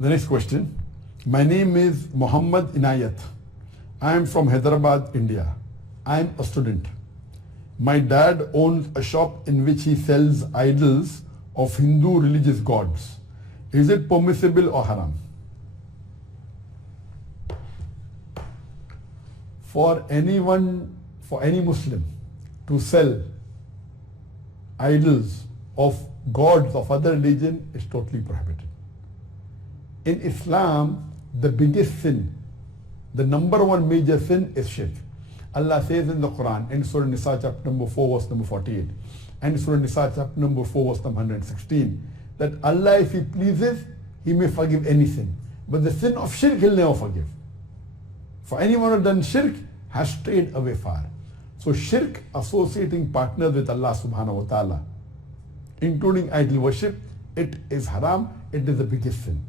The next question. My name is Muhammad Inayat. I am from Hyderabad, India. I am a student. My dad owns a shop in which he sells idols of Hindu religious gods. Is it permissible or haram? For anyone, for any Muslim to sell idols of gods of other religion is totally prohibited. In Islam, the biggest sin, the number one major sin is shirk. Allah says in the Quran, in Surah Nisa chapter number 4 verse number 48, and Surah Nisa chapter number 4 verse number 116, that Allah, if He pleases, He may forgive any sin. But the sin of shirk He'll never forgive. For anyone who has done shirk has strayed away far. So shirk, associating partners with Allah subhanahu wa ta'ala, including idol worship, it is haram, it is the biggest sin.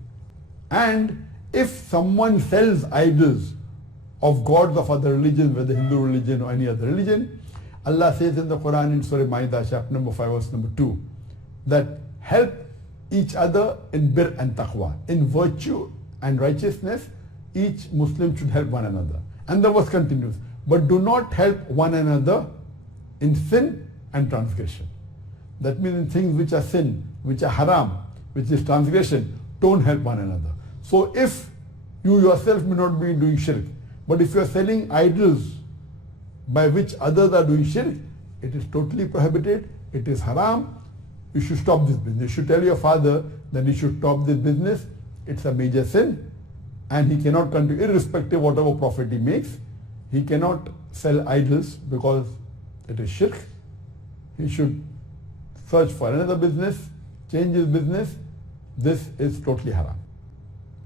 And if someone sells idols of gods of other religions, whether Hindu religion or any other religion, Allah says in the Quran in Surah Ma'idah chapter number 5 verse number 2, that help each other in bir and taqwa, in virtue and righteousness, each Muslim should help one another. And the verse continues, but do not help one another in sin and transgression. That means in things which are sin, which are haram, which is transgression, don't help one another. So if you yourself may not be doing shirk, but if you are selling idols by which others are doing shirk, it is totally prohibited, it is haram, you should stop this business. You should tell your father that he should stop this business, it's a major sin, and he cannot continue, irrespective of whatever profit he makes, he cannot sell idols because it is shirk. He should search for another business, change his business. This is totally haram.